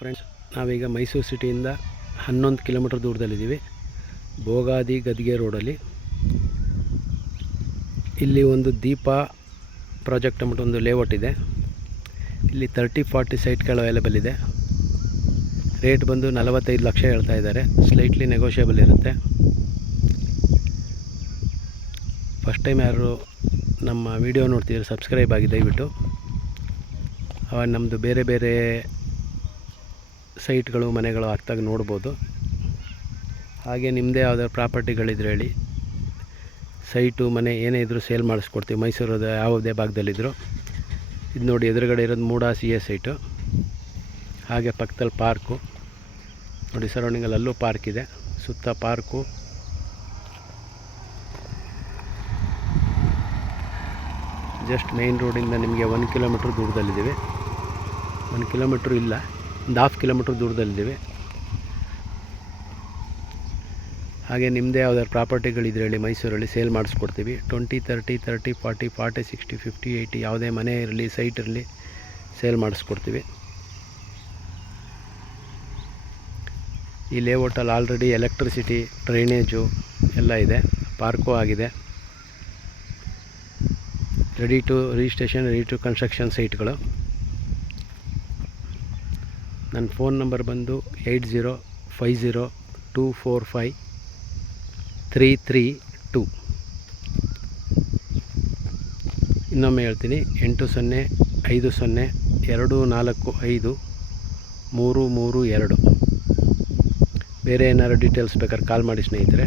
Friends, ನಾವೀಗ Mysuru ಸಿಟಿಯಿಂದ 11 kilometre ದೂರದಲ್ಲಿದ್ದೀವಿ. Bogadi ಗದ್ಗೆ ರೋಡಲ್ಲಿ ಇಲ್ಲಿ ಒಂದು ದೀಪ ಪ್ರಾಜೆಕ್ಟ್ ಅಂದ್ಬಿಟ್ಟು ಒಂದು ಲೇಔಟ್ ಇದೆ. ಇಲ್ಲಿ 30-40 ಸೈಟ್ಗಳು ಅವೈಲೇಬಲ್ ಇದೆ. ರೇಟ್ ಬಂದು 45 ಲಕ್ಷ ಹೇಳ್ತಾ ಇದ್ದಾರೆ. ಸ್ಲೈಟ್ಲಿ ನೆಗೋಷಿಯಬಲ್ ಇರುತ್ತೆ. ಫಸ್ಟ್ ಟೈಮ್ ಯಾರು ನಮ್ಮ ವಿಡಿಯೋ ನೋಡ್ತಿದ್ರೆ ಸಬ್ಸ್ಕ್ರೈಬ್ ಆಗಿ ದಯವಿಟ್ಟು. ಅವಾಗ ನಮ್ಮದು ಬೇರೆ ಬೇರೆ ಸೈಟ್ಗಳು ಮನೆಗಳು ಆಗ್ತಾಗ ನೋಡ್ಬೋದು. ಹಾಗೆ ನಿಮ್ಮದೇ ಯಾವುದಾದ್ರು ಪ್ರಾಪರ್ಟಿಗಳಿದ್ರೆ ಹೇಳಿ, ಸೈಟು ಮನೆ ಏನೇ ಇದ್ದರೂ ಸೇಲ್ ಮಾಡಿಸ್ಕೊಡ್ತೀವಿ. ಮೈಸೂರದ ಯಾವುದೇ ಭಾಗದಲ್ಲಿದ್ದರು. ಇದು ನೋಡಿ, ಎದುರುಗಡೆ ಇರೋದು ಮೂಡಾ CA ಸೈಟು. ಹಾಗೆ ಪಕ್ಕದಲ್ಲಿ ಪಾರ್ಕು ನೋಡಿ, ಸರೌಂಡಿಂಗಲ್ಲಿ ಅಲ್ಲೂ ಪಾರ್ಕ್ ಇದೆ. ಸುತ್ತ ಪಾರ್ಕು, ಜಸ್ಟ್ ಮೇನ್ ರೋಡಿಂದ ನಿಮಗೆ 1 ಕಿಲೋಮೀಟ್ರ್ ದೂರದಲ್ಲಿದ್ದೀವಿ. 1 ಕಿಲೋಮೀಟ್ರ್ ಇಲ್ಲ, ಒಂದು 1/2 ಕಿಲೋಮೀಟ್ರ್ ದೂರದಲ್ಲಿದ್ದೀವಿ. ಹಾಗೆ ನಿಮ್ಮದೇ ಯಾವ್ದಾದ್ರು ಪ್ರಾಪರ್ಟಿಗಳಿದ್ರೆ ಹೇಳಿ, ಮೈಸೂರಲ್ಲಿ ಸೇಲ್ ಮಾಡಿಸ್ಕೊಡ್ತೀವಿ. 20, 30, 30, 40, 40, 60, 50, 80 ಯಾವುದೇ ಮನೆ ಇರಲಿ, ಸೈಟ್ ಇರಲಿ, ಸೇಲ್ ಮಾಡಿಸ್ಕೊಡ್ತೀವಿ. ಈ ಲೇಔಟಲ್ಲಿ ಆಲ್ರೆಡಿ ಎಲೆಕ್ಟ್ರಿಸಿಟಿ, ಡ್ರೈನೇಜು ಎಲ್ಲ ಇದೆ. ಪಾರ್ಕು ಆಗಿದೆ. Ready to registration, ready to construction ಸೈಟ್ಗಳು. ನನ್ನ ಫೋನ್ ನಂಬರ್ ಬಂದು 8050245332. ಇನ್ನೊಮ್ಮೆ ಹೇಳ್ತೀನಿ, 8050245332. ಬೇರೆ ಏನಾದ್ರು ಡೀಟೇಲ್ಸ್ ಬೇಕಾದ್ರೆ ಕಾಲ್ ಮಾಡಿ ಸ್ನೇಹಿತರೆ.